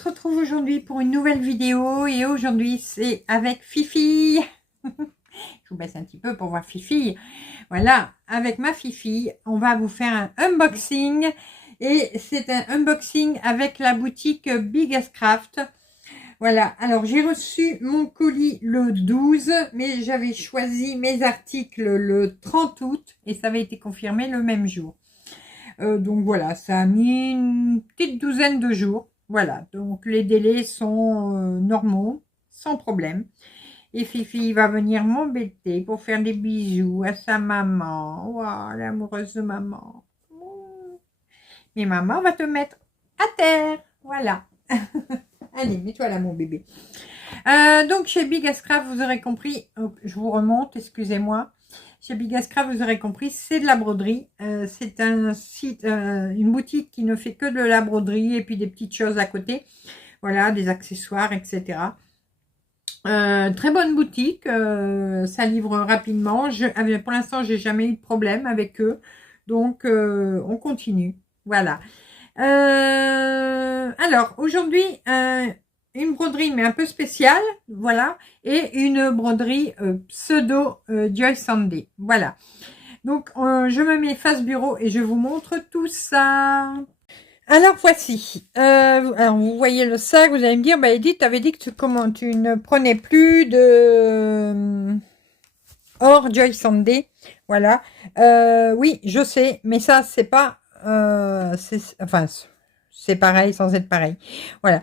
se retrouve aujourd'hui pour une nouvelle vidéo et aujourd'hui c'est avec Fifi. Je vous baisse un petit peu pour voir Fifi. Voilà, avec ma Fifi, on va vous faire un unboxing et c'est un unboxing avec la boutique Biggest Craft. Voilà, alors j'ai reçu mon colis le 12, mais j'avais choisi mes articles le 30 août et ça avait été confirmé le même jour. Donc voilà, ça a mis une petite douzaine de jours. Voilà, donc les délais sont normaux, sans problème. Et Fifi va venir m'embêter pour faire des bisous à sa maman. Waouh, l'amoureuse de maman. Mais maman va te mettre à terre. Voilà. Allez, mets-toi là, mon bébé. Donc chez Biggest Craft, vous aurez compris, je vous remonte, excusez-moi. Chez Biggest Craft, vous aurez compris, c'est de la broderie. C'est un site, une boutique qui ne fait que de la broderie et puis des petites choses à côté. Voilà, des accessoires, etc. Très bonne boutique, ça livre rapidement. Pour l'instant, j'ai jamais eu de problème avec eux. Donc, on continue. Voilà. Alors, aujourd'hui, une broderie, mais un peu spéciale, voilà, et une broderie pseudo Joy Sunday, voilà. Donc, je me mets face bureau et je vous montre tout ça. Alors, voici. Alors, vous voyez le sac, vous allez me dire, bah Edith, tu avais dit que tu ne prenais plus de hors Joy Sunday, voilà. Oui, je sais, mais ça, c'est pas... enfin, c'est pareil sans être pareil. Voilà.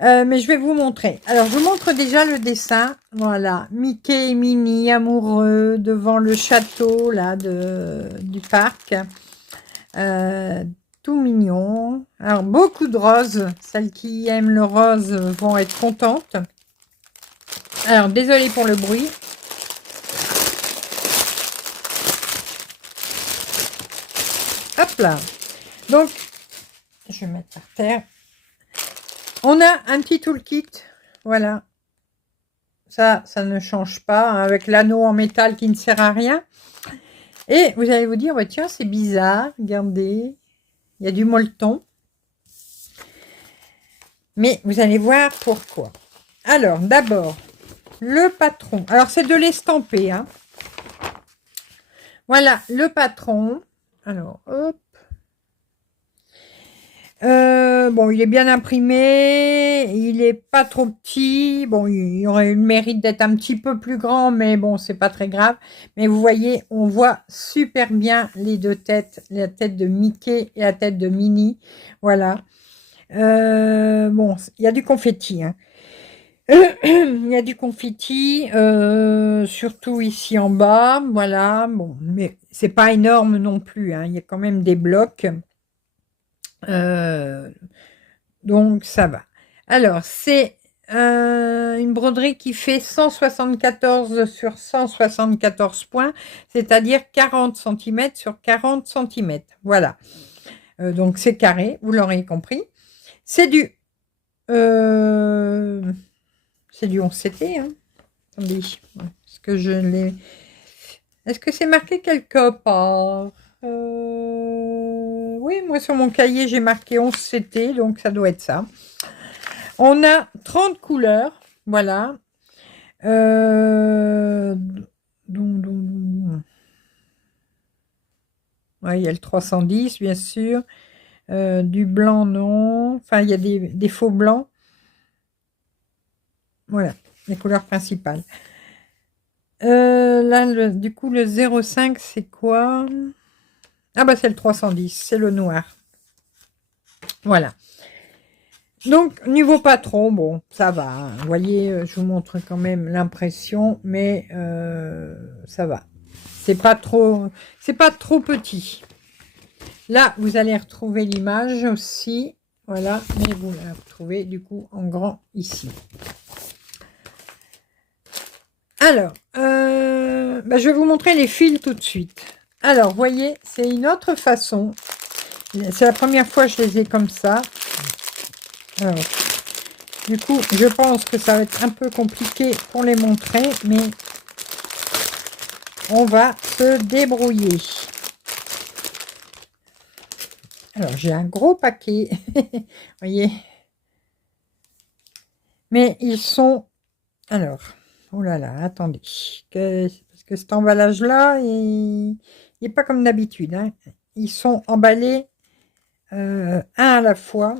Mais je vais vous montrer. Alors, je vous montre déjà le dessin. Voilà. Mickey et Minnie amoureux devant le château là du parc. Tout mignon. Alors, beaucoup de roses. Celles qui aiment le rose vont être contentes. Alors, désolée pour le bruit. Hop là. Donc, je vais mettre par terre. On a un petit toolkit. Voilà. Ça ne change pas. Hein, avec l'anneau en métal qui ne sert à rien. Et vous allez vous dire, bah, tiens, c'est bizarre. Regardez. Il y a du molleton. Mais vous allez voir pourquoi. Alors, d'abord, le patron. Alors, c'est de l'estamper. Hein. Voilà, le patron. Alors, hop. Bon, il est bien imprimé, il est pas trop petit. Bon, il aurait eu le mérite d'être un petit peu plus grand, mais bon, c'est pas très grave. Mais vous voyez, on voit super bien les deux têtes, la tête de Mickey et la tête de Minnie. Voilà. Bon, il y a du confetti. Hein. Il y a du confetti, surtout ici en bas. Voilà. Bon, mais c'est pas énorme non plus. Hein. Il y a quand même des blocs. Donc ça va. Alors c'est une broderie qui fait 174 sur 174 points, c'est-à-dire 40 cm sur 40 cm. Voilà. Donc c'est carré, vous l'aurez compris. C'est du 11 CT. Hein. Attendez, est-ce que je l'ai... Est-ce que c'est marqué quelque part? Oui, moi sur mon cahier j'ai marqué 11 CT, donc ça doit être ça. On a 30 couleurs, voilà. Ouais, il y a le 310 bien sûr. Du blanc non. Enfin, il y a des faux blancs. Voilà, les couleurs principales. Là, du coup, le 05, c'est quoi? Ah bah c'est le 310, c'est le noir. Voilà. Donc, niveau patron, bon, ça va. Hein. Vous voyez, je vous montre quand même l'impression, mais ça va. C'est pas trop petit. Là, vous allez retrouver l'image aussi. Voilà, mais vous la retrouvez du coup en grand ici. Alors, bah, je vais vous montrer les fils tout de suite. Alors, vous voyez, c'est une autre façon. C'est la première fois que je les ai comme ça. Alors, du coup, je pense que ça va être un peu compliqué pour les montrer, mais on va se débrouiller. Alors, j'ai un gros paquet. Vous voyez, Mais ils sont... Alors, oh là là, attendez. Parce que cet emballage-là, il n'est pas comme d'habitude, hein. Ils sont emballés un à la fois.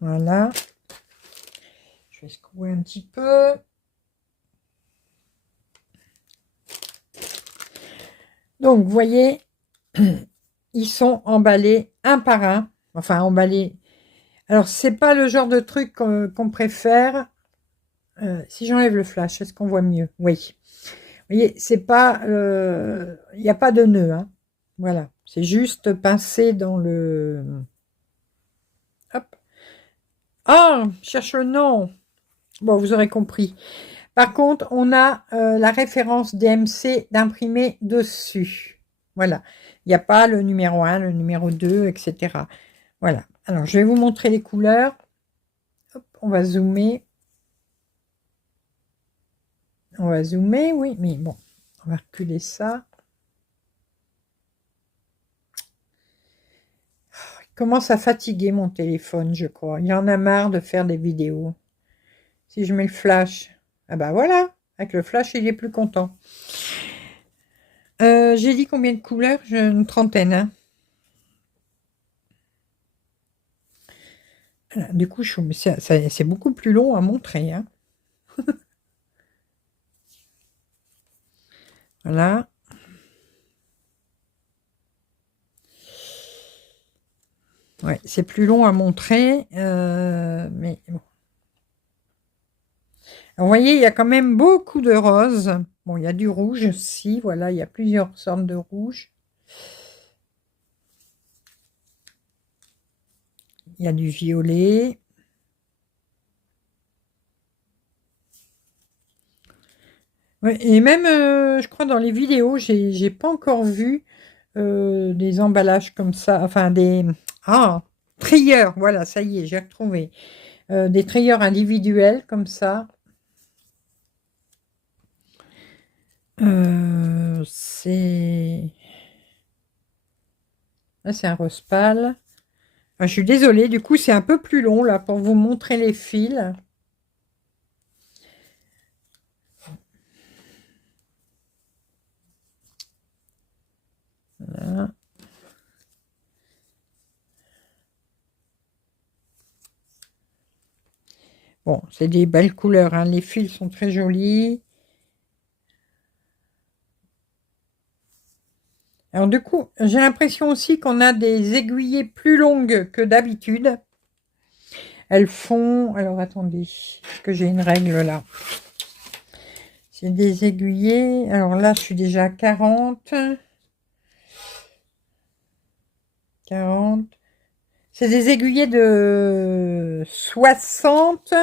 Voilà. Je vais secouer un petit peu. Donc, vous voyez, ils sont emballés un par un. Enfin, emballés. Alors, c'est pas le genre de truc qu'on préfère. Si j'enlève le flash, est-ce qu'on voit mieux? Oui. Vous voyez, c'est pas... Il n'y a pas de nœud, hein. Voilà. C'est juste pincé dans le... Hop. Ah, cherche le nom. Bon, vous aurez compris. Par contre, on a la référence DMC d'imprimé dessus. Voilà. Il n'y a pas le numéro 1, le numéro 2, etc. Voilà. Alors, je vais vous montrer les couleurs. Hop, on va zoomer. On va zoomer, oui, mais bon, on va reculer ça. Il commence à fatiguer mon téléphone, je crois. Il en a marre de faire des vidéos. Si je mets le flash, ah bah voilà, avec le flash, il est plus content. J'ai dit combien de couleurs? Une trentaine, hein. Voilà, du coup, c'est beaucoup plus long à montrer, hein. Voilà. Ouais, c'est plus long à montrer, mais bon. Alors, vous voyez, il y a quand même beaucoup de roses. Bon, il y a du rouge aussi, voilà, il y a plusieurs sortes de rouge. Il y a du violet. Ouais, et même, je crois, dans les vidéos, j'ai pas encore vu des emballages comme ça. Enfin, des... Ah, trieurs, voilà, ça y est, j'ai retrouvé. Des trieurs individuels comme ça. C'est... Là, c'est un rose pâle. Ah, je suis désolée, du coup, c'est un peu plus long, là, pour vous montrer les fils. Voilà. Bon, c'est des belles couleurs, hein. Les fils sont très jolis. Alors du coup, j'ai l'impression aussi qu'on a des aiguillés plus longues que d'habitude. Elles font... Alors attendez, parce que j'ai une règle là. C'est des aiguillés. Alors là, je suis déjà à 40. 40. C'est des aiguillés de 60.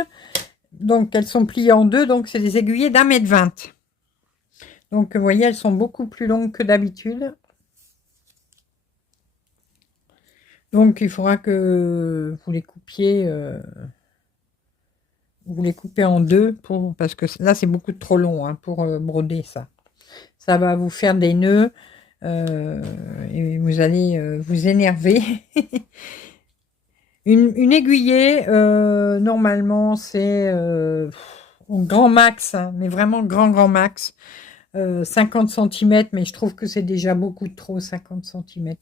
Donc elles sont pliées en deux. Donc c'est des aiguillés d'1,20 m. Donc vous voyez, elles sont beaucoup plus longues que d'habitude. Donc il faudra que vous les coupiez... vous les coupez en deux parce que là c'est beaucoup trop long, hein, pour broder ça. Ça va vous faire des nœuds et vous allez vous énerver. Une aiguillée, normalement c'est au grand max, hein, mais vraiment grand max, 50 cm, mais je trouve que c'est déjà beaucoup trop, 50 cm.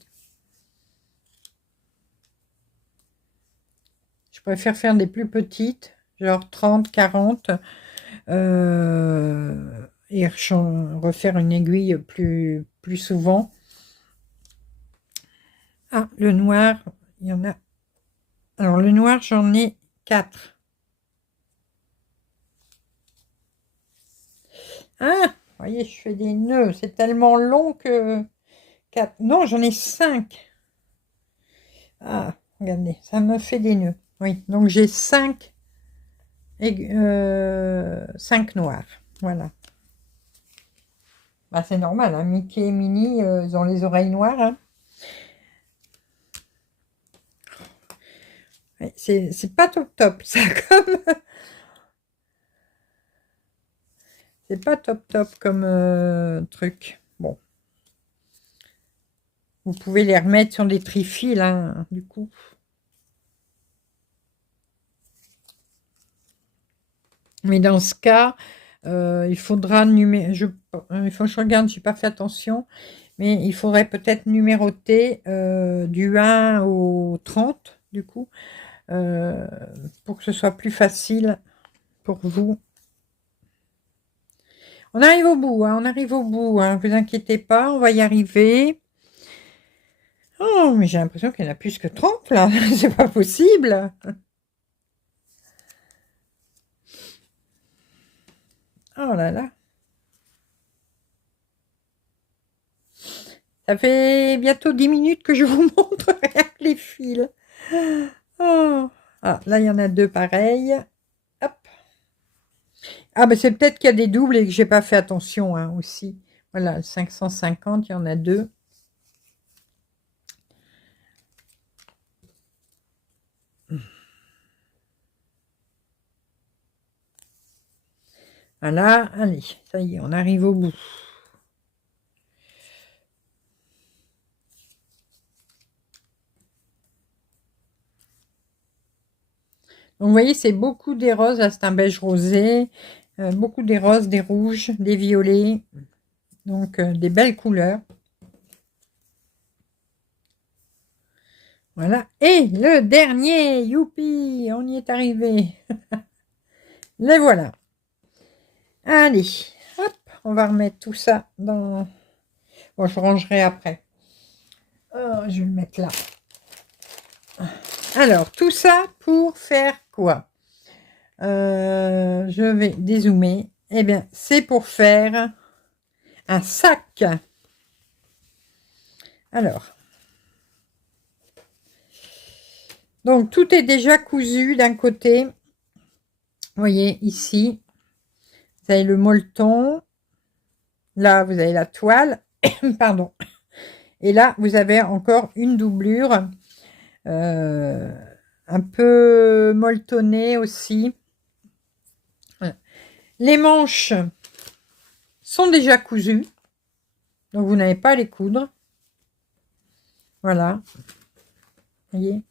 Je préfère faire des plus petites, genre 30, 40. Et refaire une aiguille plus souvent. Ah, le noir, il y en a. Alors, le noir, j'en ai 4. Ah, vous voyez, je fais des nœuds. C'est tellement long que 4. Non, j'en ai 5. Ah, regardez, ça me fait des nœuds. Oui, donc j'ai 5 noirs. Voilà. Bah, c'est normal, hein. Mickey et Minnie, ils ont les oreilles noires, hein. C'est pas top, ça, comme... C'est pas top comme truc. Bon. Vous pouvez les remettre sur des trifils, hein, du coup. Mais dans ce cas, il faudra il faut que je regarde, j'ai pas fait attention, mais il faudrait peut-être numéroter du 1 au 30, du coup, pour que ce soit plus facile pour vous. On arrive au bout, hein, on arrive au bout, hein, vous inquiétez pas, on va y arriver. Oh, mais j'ai l'impression qu'il y en a plus que 30 là, c'est pas possible. Oh là là. Ça fait bientôt 10 minutes que je vous montre les fils. Oh. Ah, là, il y en a deux pareils. Hop. Ah, ben c'est peut-être qu'il y a des doubles et que j'ai pas fait attention hein, aussi. Voilà, 550, il y en a deux. Voilà, allez, ça y est, on arrive au bout. Donc, vous voyez, c'est beaucoup des roses. Là, c'est un beige rosé. Beaucoup des roses, des rouges, des violets. Donc, des belles couleurs. Voilà. Et le dernier, youpi, on y est arrivé. Les voilà. Allez, hop, on va remettre tout ça dans... Bon, je rangerai après. Oh, je vais le mettre là. Alors, tout ça pour faire quoi? Je vais dézoomer. Eh bien, c'est pour faire un sac. Alors, donc tout est déjà cousu d'un côté. Vous voyez ici, vous avez le molleton. Là, vous avez la toile. Pardon. Et là, vous avez encore une doublure. Un peu molletonnée aussi. Voilà. Les manches sont déjà cousues. Donc, vous n'avez pas à les coudre. Voilà. Vous voyez.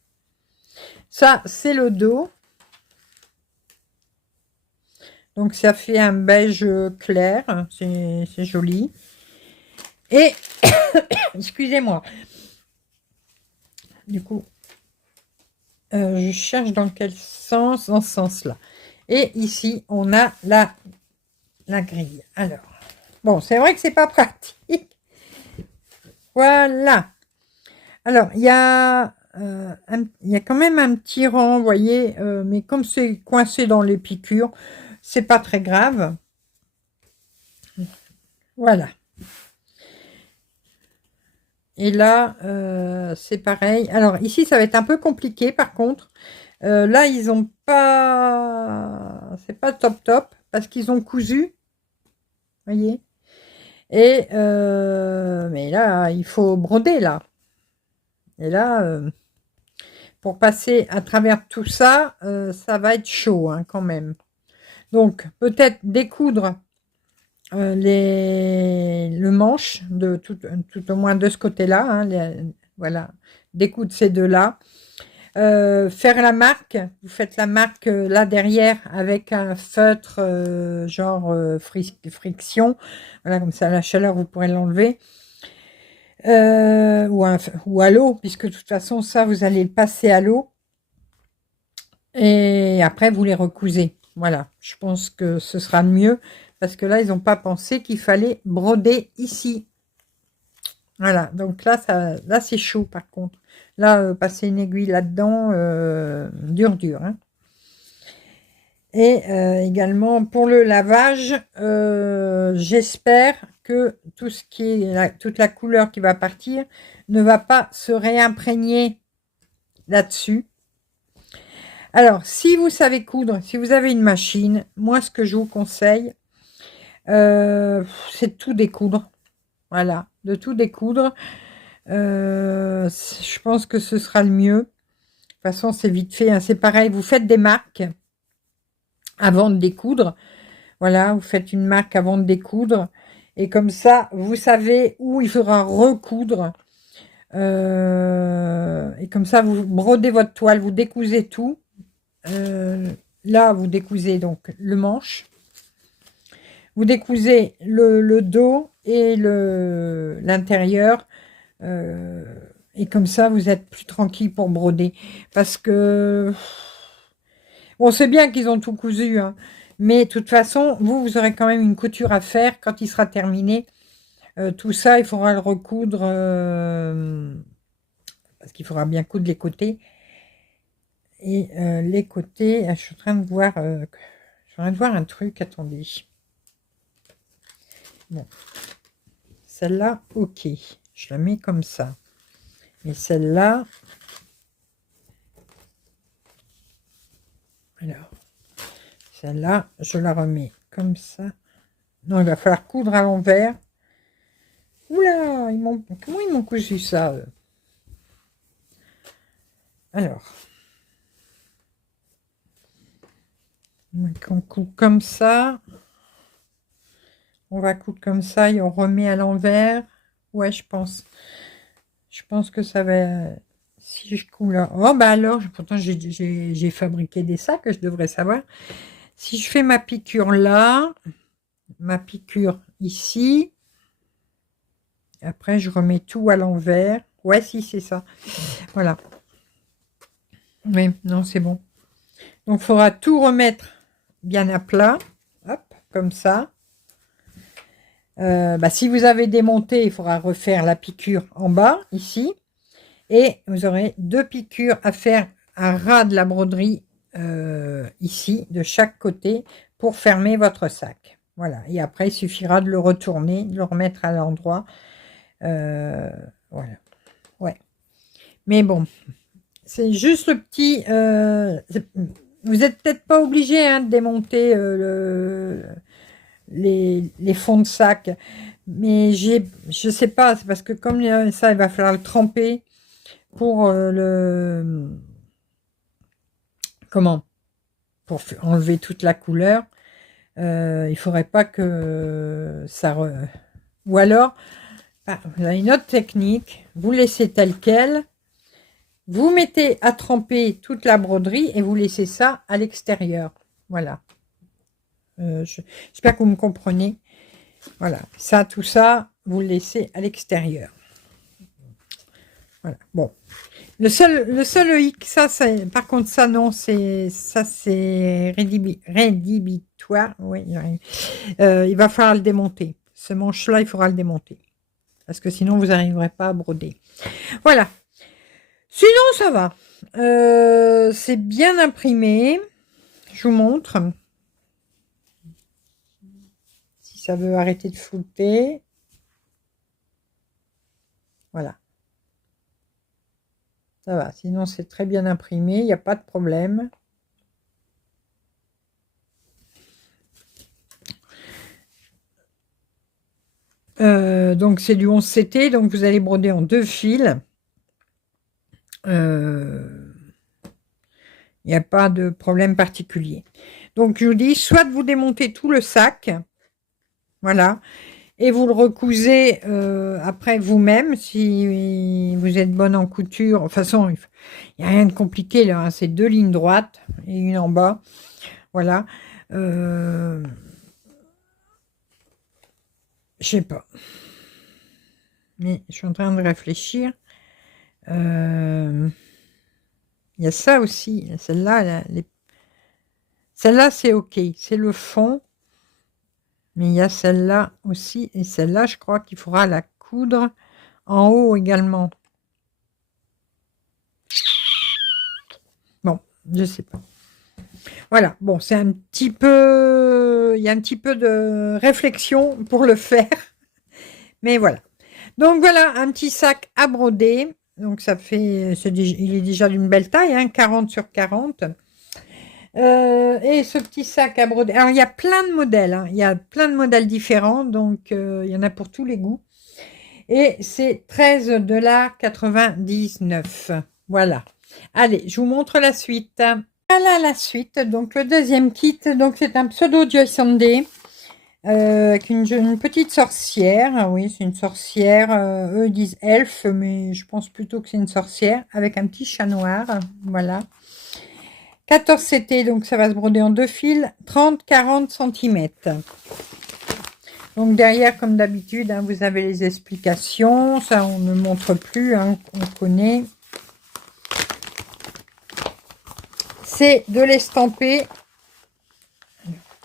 Ça, c'est le dos. Donc, ça fait un beige clair. C'est joli. Et, excusez-moi. Du coup, je cherche dans quel sens, dans ce sens-là. Et ici, on a la grille. Alors, bon, c'est vrai que c'est pas pratique. Voilà. Alors, il y a quand même un petit rang, vous voyez, mais comme c'est coincé dans les piqûres, c'est pas très grave. Voilà. Et là, c'est pareil. Alors, ici, ça va être un peu compliqué, par contre. Là, ils ont pas... C'est pas top, parce qu'ils ont cousu. Voyez. Et, mais là, il faut broder, là. Et là, pour passer à travers tout ça, ça va être chaud, hein, quand même. Donc, peut-être découdre le manche, tout au moins de ce côté-là. Hein, voilà, découdre ces deux-là. Faire la marque, vous faites la marque là derrière avec un feutre genre friction. Voilà, comme ça, la chaleur, vous pourrez l'enlever. Ou à l'eau, puisque de toute façon, ça, vous allez le passer à l'eau. Et après, vous les recousez. Voilà, je pense que ce sera mieux, parce que là, ils n'ont pas pensé qu'il fallait broder ici. Voilà, donc là, là c'est chaud, par contre. Là, passer une aiguille là-dedans, dur, hein. Et également, pour le lavage, j'espère que tout ce qui est toute la couleur qui va partir ne va pas se réimprégner là-dessus. Alors, si vous savez coudre, si vous avez une machine, moi, ce que je vous conseille, c'est de tout découdre. Voilà, de tout découdre. Je pense que ce sera le mieux. De toute façon, c'est vite fait, hein. C'est pareil, vous faites des marques avant de découdre. Voilà, vous faites une marque avant de découdre. Et comme ça, vous savez où il faudra recoudre. Et comme ça, vous brodez votre toile, vous décousez tout. là, vous décousez donc le manche. Vous décousez le dos et l'intérieur. Et comme ça, vous êtes plus tranquille pour broder. Parce que, on sait bien qu'ils ont tout cousu, hein, mais de toute façon, vous aurez quand même une couture à faire quand il sera terminé. Tout ça, il faudra le recoudre, parce qu'il faudra bien coudre les côtés. Et les côtés, je suis en train de voir, un truc, attendez. Bon, celle-là, ok, je la mets comme ça. Et celle-là, alors, celle-là, je la remets comme ça. Non, il va falloir coudre à l'envers. Oula, comment ils m'ont cousu ça, eux? Alors, on coupe comme ça. On va coudre comme ça et on remet à l'envers. Ouais, je pense. Je pense que ça va... Si je coule là... Oh, bah alors, pourtant, j'ai fabriqué des sacs, je devrais savoir. Si je fais ma piqûre là, ma piqûre ici, après, je remets tout à l'envers. Ouais, si, c'est ça. Voilà. Oui, non, c'est bon. Donc, il faudra tout remettre bien à plat. Hop, comme ça. Si vous avez démonté, il faudra refaire la piqûre en bas, ici. Et vous aurez 2 piqûres à faire à ras de la broderie, ici, de chaque côté, pour fermer votre sac. Voilà. Et après, il suffira de le retourner, de le remettre à l'endroit. Voilà. Ouais. Mais bon, c'est juste le petit... vous n'êtes peut-être pas obligé, hein, de démonter les fonds de sac, mais je sais pas, c'est parce que comme ça, il va falloir le tremper pour pour enlever toute la couleur. Il faudrait pas que ça ou alors vous avez une autre technique, vous laissez tel quel, vous mettez à tremper toute la broderie et vous laissez ça à l'extérieur. Voilà. J'espère que vous me comprenez. Voilà, ça, tout ça, vous le laissez à l'extérieur. Voilà, bon. Le seul hic, ça, c'est, par contre, ça, non, c'est rédhibitoire. Oui, il va falloir le démonter. Ce manche-là, il faudra le démonter. Parce que sinon, vous n'arriverez pas à broder. Voilà. Sinon, ça va. C'est bien imprimé. Je vous montre. Si ça veut arrêter de flouter. Voilà. Ça va. Sinon, c'est très bien imprimé. Il n'y a pas de problème. Donc, c'est du 11 CT. Donc, vous allez broder en 2 fils. Il n'y a pas de problème particulier. Donc, je vous dis, soit vous démontez tout le sac, voilà, et vous le recousez après vous-même, si vous êtes bonne en couture. De toute façon, il n'y a rien de compliqué là, hein, c'est 2 lignes droites et une en bas, voilà. Je sais pas. Mais je suis en train de réfléchir. Il y a ça aussi, celle-là, celle-là c'est ok, c'est le fond, mais il y a celle-là aussi, et celle-là je crois qu'il faudra la coudre en haut également. Bon, je sais pas. Voilà, bon, c'est un petit peu, il y a un petit peu de réflexion pour le faire, mais voilà. Donc voilà, un petit sac à broder. Donc ça fait, il est déjà d'une belle taille, hein, 40 sur 40. Et ce petit sac à broder. Alors il y a plein de modèles, hein, il y a plein de modèles différents, donc il y en a pour tous les goûts. Et c'est 13,99 $. Voilà. Allez, je vous montre la suite. Voilà la suite. Donc le deuxième kit, donc c'est un pseudo Joy Sunday. Avec une petite sorcière. Ah oui, c'est une sorcière. Eux disent elfe, mais je pense plutôt que c'est une sorcière avec un petit chat noir. Voilà. 14 CT, donc ça va se broder en 2 fils, 30-40 cm. Donc derrière, comme d'habitude, hein, vous avez les explications. Ça, on ne montre plus, hein, on connaît. C'est de l'estamper.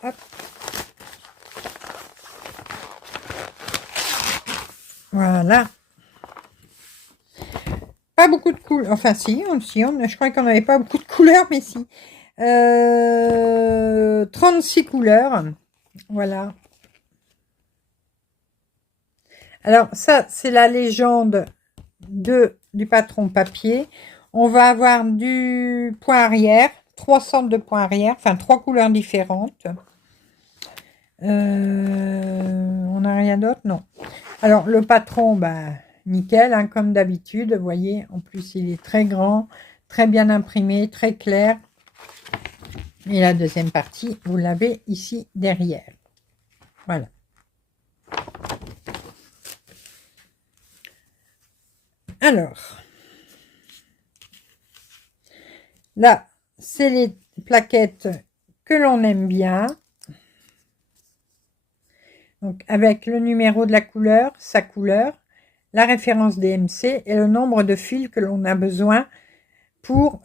Hop. Voilà. Pas beaucoup de couleurs. Enfin, si, je crois qu'on n'avait pas beaucoup de couleurs, mais si. 36 couleurs. Voilà. Alors, ça, c'est la légende du patron papier. On va avoir du point arrière, 3 sortes de points arrière, enfin 3 couleurs différentes. On n'a rien d'autre? Non. Alors, le patron, bah, nickel, hein, comme d'habitude. Vous voyez, en plus, il est très grand, très bien imprimé, très clair. Et la deuxième partie, vous l'avez ici derrière. Voilà. Alors, là, c'est les plaquettes que l'on aime bien. Donc, avec le numéro de la couleur, sa couleur, la référence DMC et le nombre de fils que l'on a besoin pour,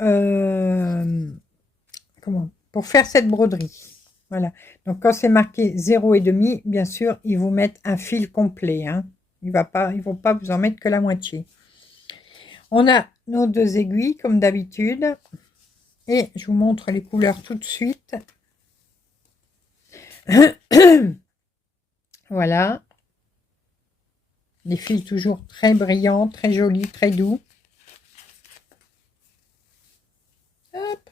pour faire cette broderie. Voilà. Donc, quand c'est marqué 0,5, bien sûr, ils vous mettent un fil complet. Hein. Ils ne vont pas vous en mettre que la moitié. On a nos 2 aiguilles, comme d'habitude. Et je vous montre les couleurs tout de suite. Voilà. Des fils toujours très brillants, très jolis, très doux. Hop.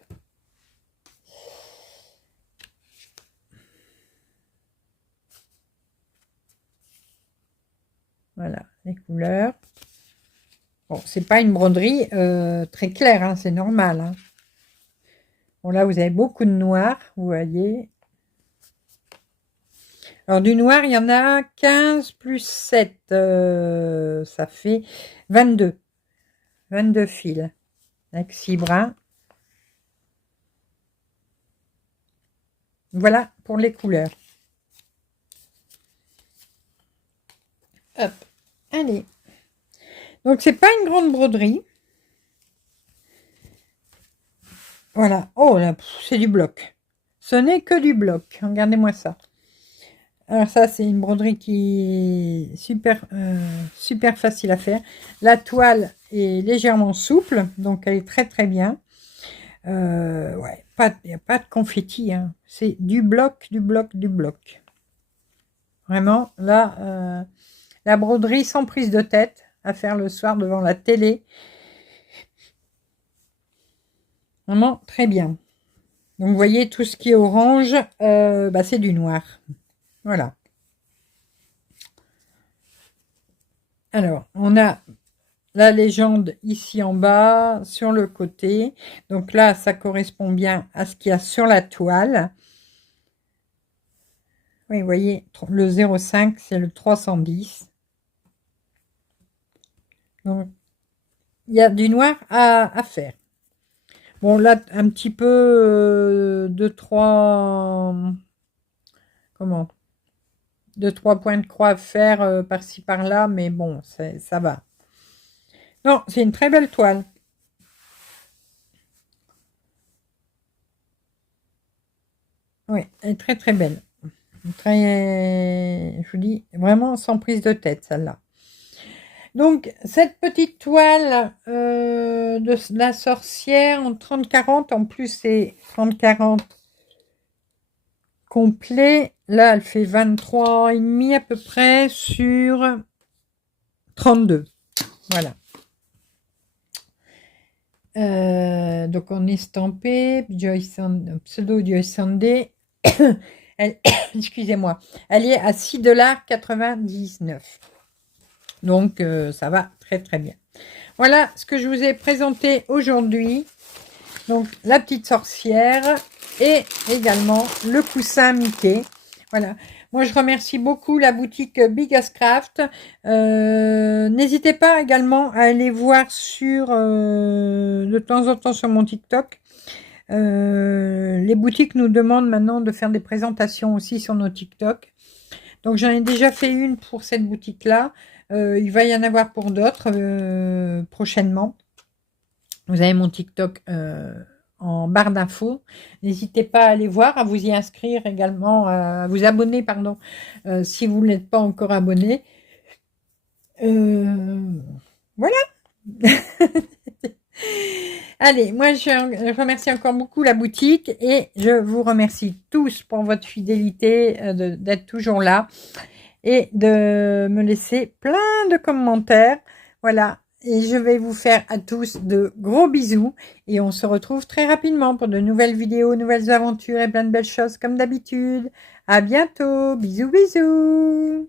Voilà, les couleurs. Bon, c'est pas une broderie très claire, hein, c'est normal. Hein. Bon, là, vous avez beaucoup de noir, vous voyez. Alors, du noir, il y en a 15 plus 7. Ça fait 22. 22 fils. Avec 6 brins. Voilà pour les couleurs. Hop. Allez. Donc, c'est pas une grande broderie. Voilà. Oh, là, c'est du bloc. Ce n'est que du bloc. Regardez-moi ça. Alors ça, c'est une broderie qui est super, super facile à faire. La toile est légèrement souple, donc elle est très très bien. Ouais, il n'y a pas de confetti. Hein. C'est du bloc, du bloc, du bloc. Vraiment, là, la broderie sans prise de tête à faire le soir devant la télé. Vraiment très bien. Donc, vous voyez, tout ce qui est orange, bah, c'est du noir. Voilà. Alors, on a la légende ici en bas, sur le côté. Donc là, ça correspond bien à ce qu'il y a sur la toile. Oui, vous voyez, le 0,5, c'est le 310. Donc, il y a du noir à faire. Bon, là, un petit peu de 3... Comment? De 3 points de croix à faire par-ci, par-là, mais bon, ça va. Non, c'est une très belle toile. Oui, elle est très très belle. Très, je vous dis, vraiment sans prise de tête, celle-là. Donc, cette petite toile de la sorcière en 30-40, en plus c'est 30-40 complet. Là, elle fait 23,5 à peu près sur 32. Voilà. Donc, on est estampé, pseudo Joyce Sandé. Excusez-moi, elle est à 6,99 $. Donc, ça va très très bien. Voilà ce que je vous ai présenté aujourd'hui. Donc, la petite sorcière et également le coussin Mickey. Voilà. Moi, je remercie beaucoup la boutique Biggest Craft. N'hésitez pas également à aller voir de temps en temps sur mon TikTok. Les boutiques nous demandent maintenant de faire des présentations aussi sur nos TikTok. Donc j'en ai déjà fait une pour cette boutique-là. Il va y en avoir pour d'autres prochainement. Vous avez mon TikTok en barre d'infos. N'hésitez pas à aller voir, à vous y inscrire également, à vous abonner, pardon, si vous n'êtes pas encore abonné. Voilà. Allez, moi je remercie encore beaucoup la boutique et je vous remercie tous pour votre fidélité, d'être toujours là et de me laisser plein de commentaires. Voilà, et je vais vous faire à tous de gros bisous et on se retrouve très rapidement pour de nouvelles vidéos, nouvelles aventures et plein de belles choses comme d'habitude. À bientôt, bisous bisous.